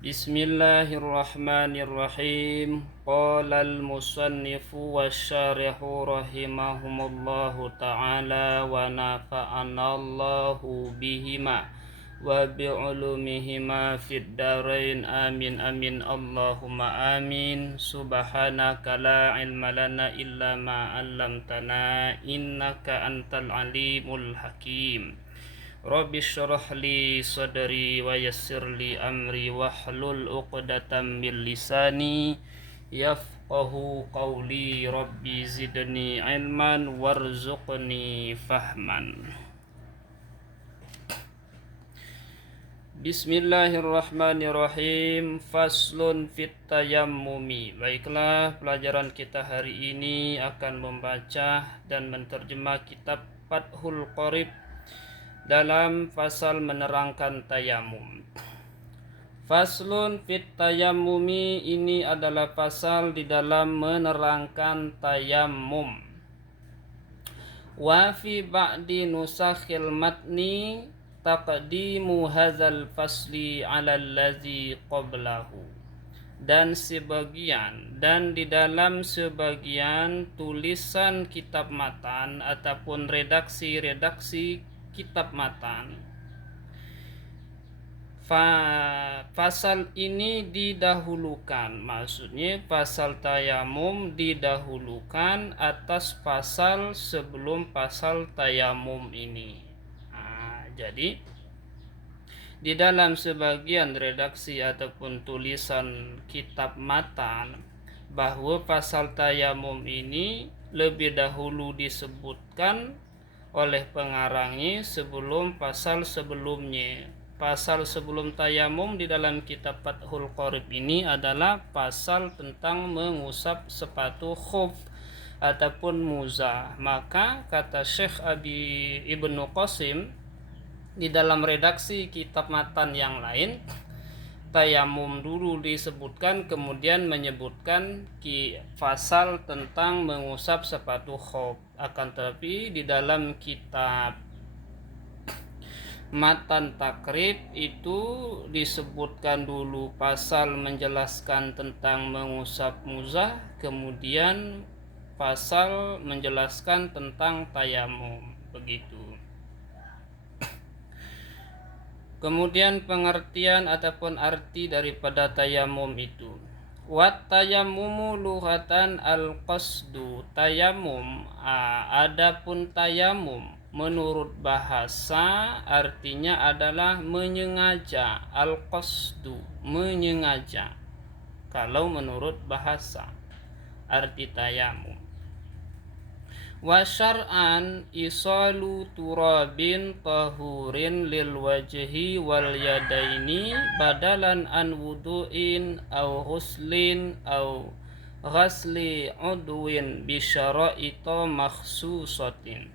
Bismillahirrahmanirrahim. Qala al-musannifu wasyarihu rahimahumullahu ta'ala wa nafa'ana Allahu bihima wa bi'ulumihima fid darain amin amin Allahumma amin. Subhanaka la ilma lana illa ma 'allamtana innaka antal alimul hakim. Rabbi syrah li sadri wa yassir li amri wahlul 'uqdatam min lisani yafqahu qawli. Rabbi zidni ilman warzuqni fahman. Bismillahirrahmanirrahim. Faslun fit tayammumi. Baiklah, pelajaran kita hari ini akan membaca dan menerjemah kitab Fathul Qorib dalam fasal menerangkan tayamum. Faslun fit tayammumi, ini adalah fasal di dalam menerangkan tayamum. Wa fi ba'di nusakhil matni taqdimu hadzal fasli 'ala allazi qablahu. Dan di dalam sebagian tulisan kitab matan ataupun redaksi kitab matan, pasal ini didahulukan, maksudnya pasal tayamum didahulukan atas pasal sebelum pasal tayamum ini. Jadi di dalam sebagian redaksi ataupun tulisan kitab matan bahwa pasal tayamum ini lebih dahulu disebutkan oleh pengarangnya sebelum pasal sebelumnya. Pasal sebelum tayamum di dalam kitab Fathul Qorib ini adalah pasal tentang mengusap sepatu khuf ataupun muza. Maka kata Syekh Ibnu Qasim di dalam redaksi kitab matan yang lain, tayamum dulu disebutkan, kemudian menyebutkan pasal tentang mengusap sepatu khuf. Akan tetapi di dalam kitab matan takrib itu disebutkan dulu pasal menjelaskan tentang mengusap muzah, kemudian pasal menjelaskan tentang tayamum, begitu. Kemudian pengertian ataupun arti daripada tayamum itu. Wat tayammumu lughatan al-qasdu. Tayamum, adapun tayamum menurut bahasa artinya adalah menyengaja. Al-qasdu, menyengaja. Kalau menurut bahasa arti tayamum. Wa syar'an isalu turabin tahurin lil wajhi wal yadaini badalan an wudu'in au ghuslin au ghasli udwin bi syara'ita makhsusatin.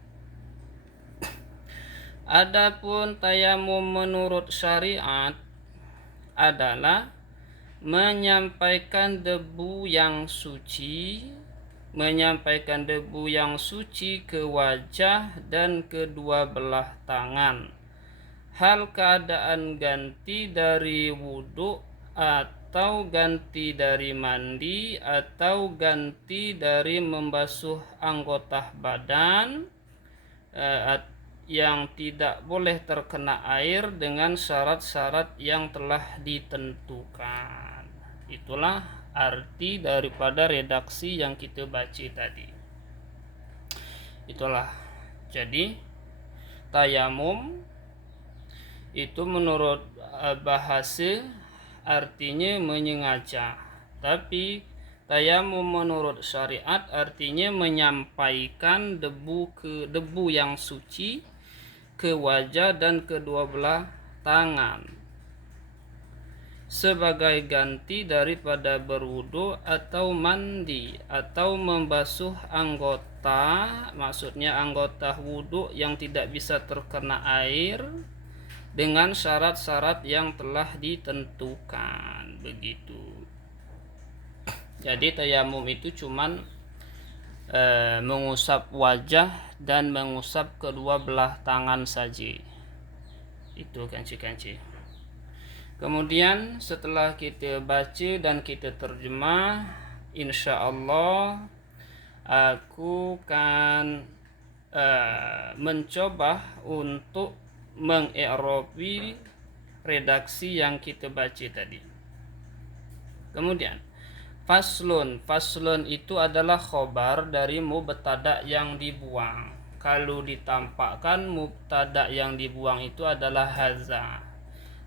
Adapun tayamum menurut syariat adalah menyampaikan debu yang suci ke wajah dan kedua belah tangan, hal keadaan ganti dari wudhu atau ganti dari mandi atau ganti dari membasuh anggota badan yang tidak boleh terkena air dengan syarat-syarat yang telah ditentukan. Itulah arti daripada redaksi yang kita baca tadi. Itulah. Jadi tayamum itu menurut bahasa artinya menyengaja. Tapi tayamum menurut syariat artinya menyampaikan debu yang suci ke wajah dan kedua belah tangan sebagai ganti daripada berwudu atau mandi atau membasuh anggota, maksudnya anggota wudu yang tidak bisa terkena air dengan syarat-syarat yang telah ditentukan, begitu. Jadi tayamum itu cuman mengusap wajah dan mengusap kedua belah tangan saja. Itu kanci-kanci. Kemudian setelah kita baca dan kita terjemah, insya Allah aku kan mencoba untuk mengi'rabi redaksi yang kita baca tadi. Kemudian faslun itu adalah khobar dari mubtada yang dibuang. Kalau ditampakkan mubtada yang dibuang itu adalah haza.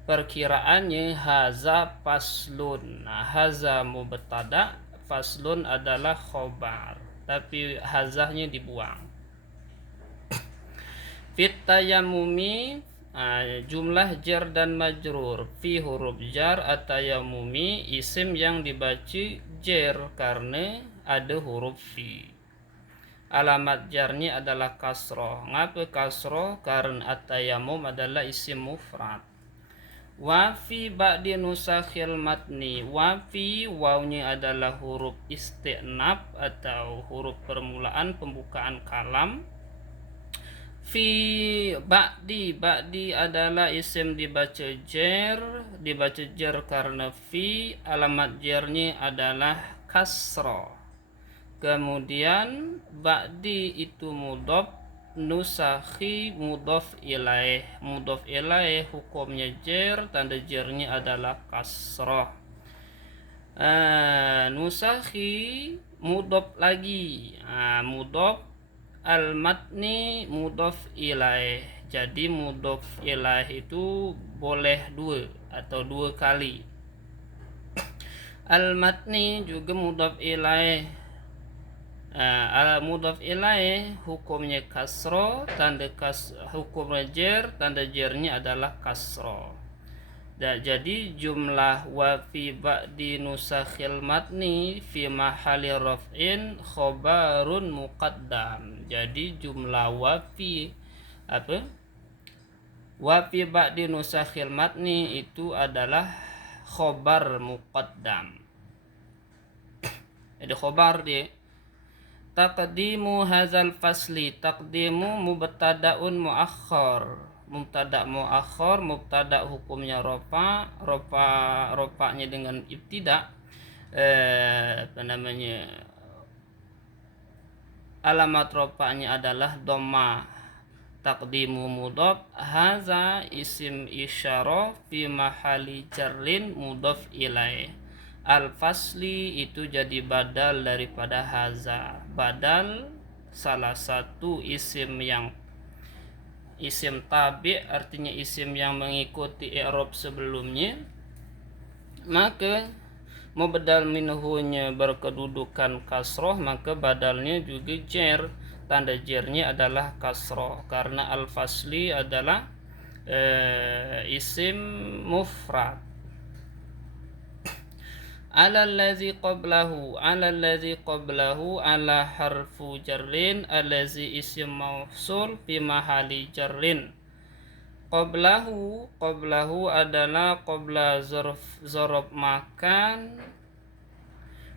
Perkiraannya haza faslun. Nah, haza mubtada, faslun adalah khobar, tapi hazahnya dibuang. Fit tayammumi, jumlah jar dan majrur. Fi huruf jar atayamumi, isim yang dibaca jar karena ada huruf fi. Alamat jarnya adalah kasroh. Ngapa kasroh? Karena atayamum adalah isim mufrad. Wafi ba'di nusakhil matni. Wafi, wawnya adalah huruf isti'nab atau huruf permulaan pembukaan kalam. Fi ba'di adalah isim dibaca jar karena fi, alamat jarnya adalah kasroh. Kemudian ba'di itu mudhof, nusakhi mudhof ilaih hukumnya jar, tanda jarnya adalah kasroh. Nusakhi mudhof lagi, mudhof al-matni mudhof ilaih. Jadi mudhof ilaih itu boleh dua atau dua kali. Al-matni juga mudhof ilaih. Mudhof ilaih hukumnya kasro, hukumnya jar, tanda jarnya adalah kasro. Jadi jumlah wa fi ba'di nusakhil matni fi mahali raf'in khobarun muqaddam. Jadi jumlah wa fi ba'di nusakhil matni itu adalah khobar muqaddam. Jadi khobar dia. Taqdimu hazal fasli, taqdimu mubtada'un muakhkhar. Mubtada muakhkhar, mubtada hukumnya rafa'nya dengan ibtida, alamat rafa'nya adalah dhamma. Taqdimu mudhaf, haza isim isyarah fi mahali jarrin mudhaf ilaih. Al-fasli itu jadi badal daripada haza. Badal salah satu isim tabi, artinya isim yang mengikuti i'rab sebelumnya. Maka mubdal minhunya berkedudukan kasroh, maka badalnya juga jar, tanda jarnya adalah kasroh karena al-fasli adalah isim mufrad. Ala allazi qablahu, ala harfu jarrin, allazi isim mausul fi mahali jarrin. Qablahu adalah qabla zarf makan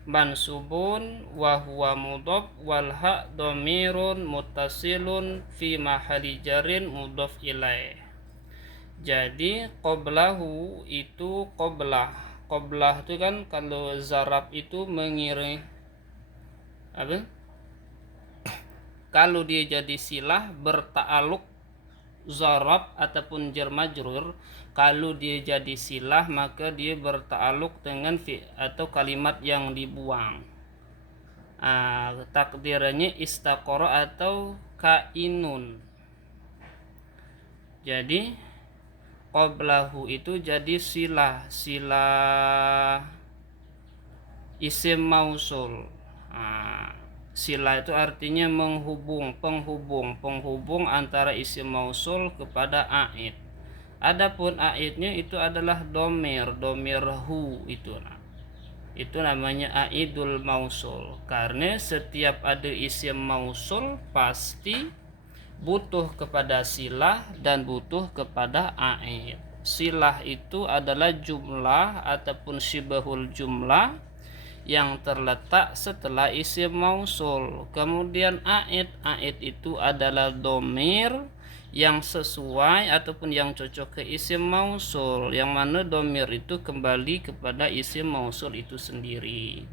mansubun wa huwa mudhaf wal ha dhamirun muttasilun fi mahali jarrin mudhaf ilaih. Jadi qablahu itu qablah itu kan kalau zarab itu mengiring kalau dia jadi silah berta'aluk zarab ataupun jar majrur. Kalau dia jadi silah maka dia berta'aluk dengan atau kalimat yang dibuang. Takdirannya istaqara atau kainun. Jadi qablahu itu jadi sila isim mausul. Sila itu artinya penghubung antara isim mausul kepada aid. Adapun aidnya itu adalah domir hu itu namanya aidul mausul, karena setiap ada isim mausul pasti butuh kepada silah dan butuh kepada aid. Silah itu adalah jumlah ataupun syibahul jumlah yang terletak setelah isim mausul. Kemudian aid itu adalah domir yang sesuai ataupun yang cocok ke isim mausul, yang mana domir itu kembali kepada isim mausul itu sendiri.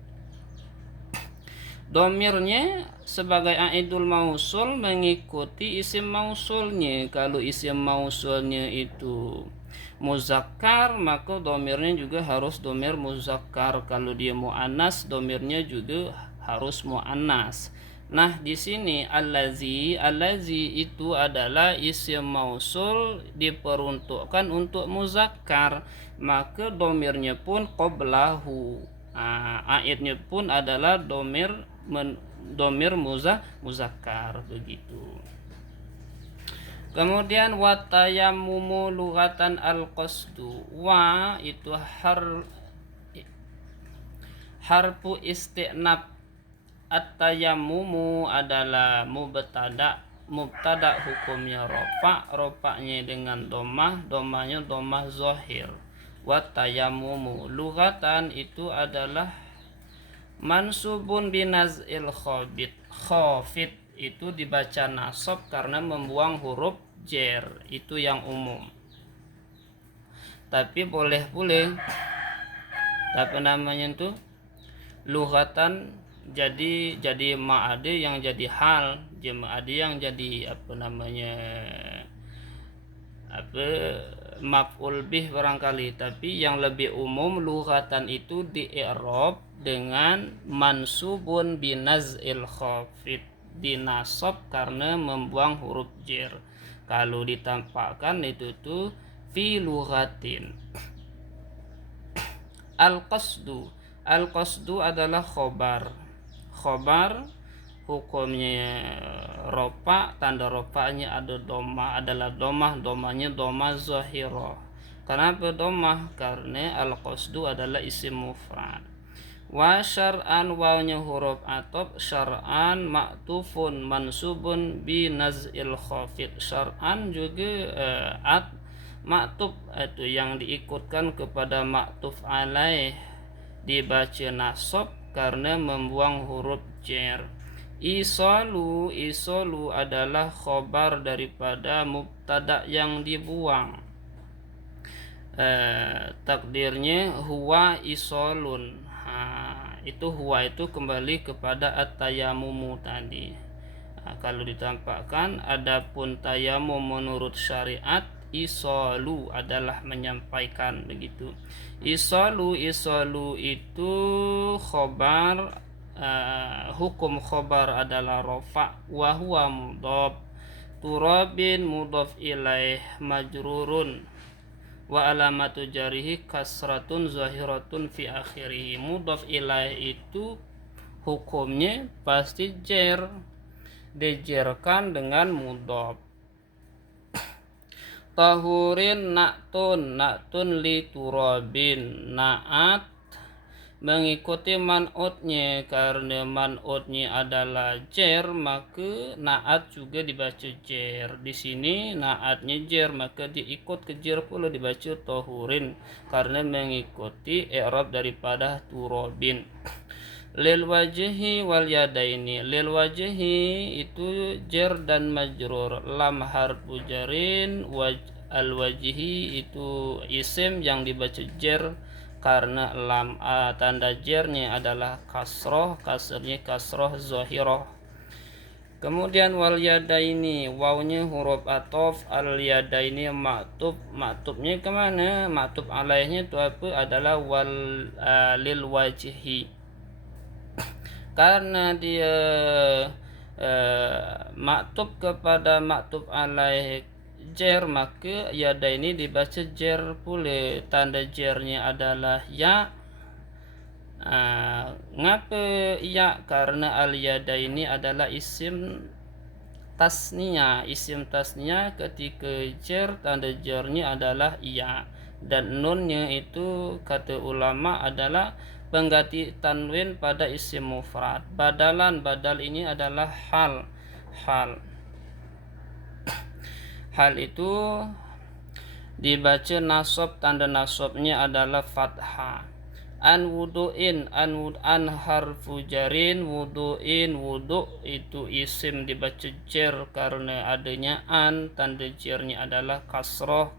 Domirnya sebagai aidul mausul mengikuti isim mausulnya. Kalau isim mausulnya itu muzakkar, maka domirnya juga harus domir muzakkar. Kalau dia muannas, domirnya juga harus muannas. Nah, di sini allazi itu adalah isim mausul diperuntukkan untuk muzakkar, maka domirnya pun qablahu. Aidnya pun adalah domir muzakkar begitu. Kemudian watayammumu lughatan al-qasdu. Wa itu harfu isti'nab. At-tayammumu adalah mubtada hukumnya rofa'nya dengan domahnya domah zahir. Watayammumu lughatan itu adalah mansubun binaz'il khafid itu dibaca nasab karena membuang huruf jer, itu yang umum. Tapi boleh apa namanya itu lughatan jadi ma'ade yang jadi hal, ma'ade yang jadi maf'ul bih barangkali. Tapi yang lebih umum lughatan itu di i'rab dengan mansubun binaz'il khafid, dinasab karena membuang huruf jer. Kalau ditampakkan itu tuh fi lughatin. Al-qasdu adalah khobar hukumnya rofa, tanda rofanya adalah domahnya domah zahirah. Kenapa domah? Karena al-qasdu adalah isim mufrad. Wa syar'an, wawnya huruf atop, syar'an ma'tufun mansubun bi naz'il khafid. Syar'an juga ma'tuf itu yang diikutkan kepada ma'tuf alaih, dibaca nasab karena membuang huruf jer. Isalu adalah khobar daripada mubtada yang dibuang. Takdirnya huwa isolun. Itu huwa itu kembali kepada at-tayammumu tadi. Kalau ditampakkan adapun tayamum menurut syariat, isalu adalah menyampaikan begitu. Isalu itu khobar, hukum khobar adalah rofa, wa huwa mudhaf, turabin mudhaf ilaih majrurun, wa alamatu jarihi kasratun zahiratun fi akhirih. Mudhaf ilaih itu hukumnya pasti jer, dijerkan dengan mudhaf. Tahurin na'tun li turabin, na'at mengikuti man'utnya, karena man'utnya adalah jer maka na'at juga dibaca jer. Di sini na'atnya jer maka diikut ke jer pula dibaca tahurin karena mengikuti i'rab daripada turabin. Lil wajhi wal yadaini, lil wajhi itu jer dan majrur, lam harfu jarin, al wajhi itu isim yang dibaca jer karena lam, tanda jernya adalah kasrahnya kasrah zahirah. Kemudian wal yadaini, wawnya huruf atof, al yadaini maktubnya kemana? Maktub alaihnya itu apa? Adalah lil wajhi. Karena dia maktub kepada maktub alaih jer, maka yada ini dibaca jer pula. Tanda jernya adalah ya. Ngapa ya? Karena al yada ini adalah isim tasniya. Isim tasniya ketika jer, tanda jernya adalah ya. Dan nunnya itu kata ulama adalah pengganti tanwin pada isim mufrad. Badal ini adalah hal itu dibaca nasab, tanda nasabnya adalah fathah. An wudu'in, an harfu jarin, wudu'in, wudu itu isim dibaca jer karena adanya an, tanda jernya adalah kasroh.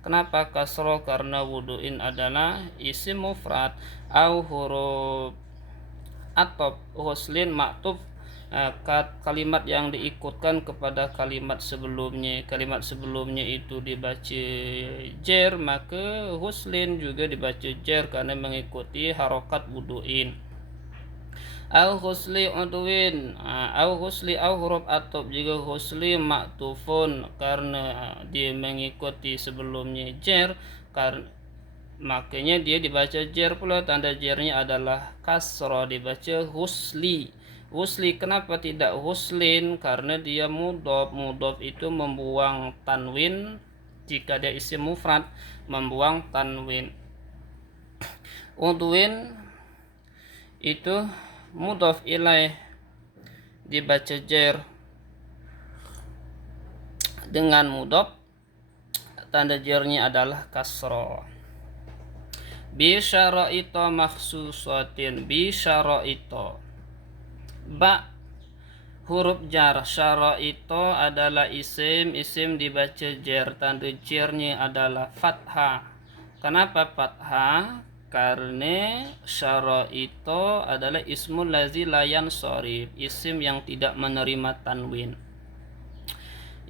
Kenapa kasroh? Karena wudu'in adalah isim mufrad. Au huruf atop huslin maktuf, kalimat yang diikutkan kepada kalimat sebelumnya itu dibaca jer, maka huslin juga dibaca jer karena mengikuti harokat wudu'in. Au husli udwin, au husli au huruf atop juga husli maktufun karena dia mengikuti sebelumnya jer, makanya dia dibaca jer pula, tanda jernya adalah kasroh, dibaca husli. Kenapa tidak huslin? Karena dia mudhof itu membuang tanwin. Jika dia isim mufrad membuang tanwin. Udwin itu mudhof ilaih dibaca jer dengan mudhof, tanda jernya adalah kasroh. Bi syaraito makhsusatin, bi syaraito, ba huruf jar, syaraito adalah isim dibaca jer, tanda jernya adalah fathah. Kenapa fathah? Karena syaraito adalah ismul lazi layan sorif, isim yang tidak menerima tanwin.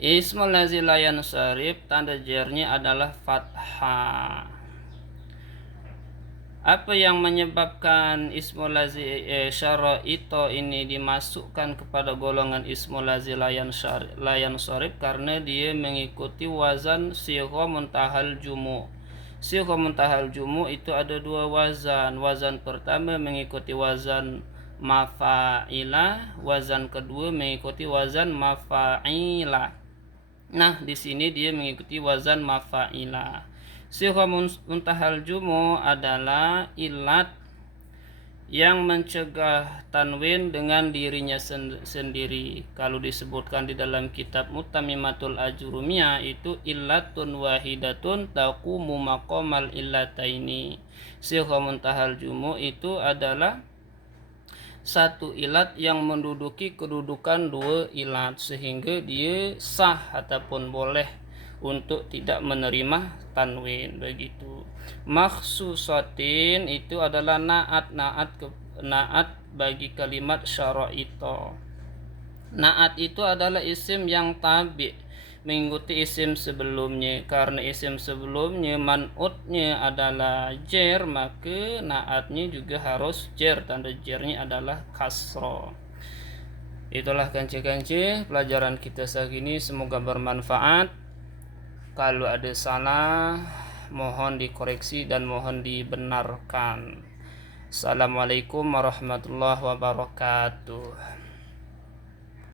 Ismul lazi layan sorif, tanda jernya adalah fathah. Apa yang menyebabkan ismul lazi syaraito ini dimasukkan kepada golongan ismul lazi layan sorif? Karena dia mengikuti wazan sigha muntahal jumu. Sigha muntahal jumu itu ada dua wazan. Wazan pertama mengikuti wazan mafa'ila, wazan kedua mengikuti wazan mafa'ila. Nah, di sini dia mengikuti wazan mafa'ila. Sigha muntahal jumu adalah ilat yang mencegah tanwin dengan dirinya sendiri. Kalau disebutkan di dalam kitab Mutammimatul Ajurumiyah itu illatun wahidatun taqumu maqamal illataini. Sigha muntahal jumu itu adalah satu ilat yang menduduki kedudukan dua ilat, sehingga dia sah ataupun boleh untuk tidak menerima tanwin, begitu. Makhsusatin itu adalah naat bagi kalimat syaraito. Naat itu adalah isim yang tabi mengikuti isim sebelumnya. Karena isim sebelumnya man'utnya adalah jer, maka naatnya juga harus jer, tanda jernya adalah kasro. Itulah kanci-kanci pelajaran kita saat ini, semoga bermanfaat. Kalau ada salah mohon dikoreksi dan mohon dibenarkan. Assalamualaikum warahmatullahi wabarakatuh.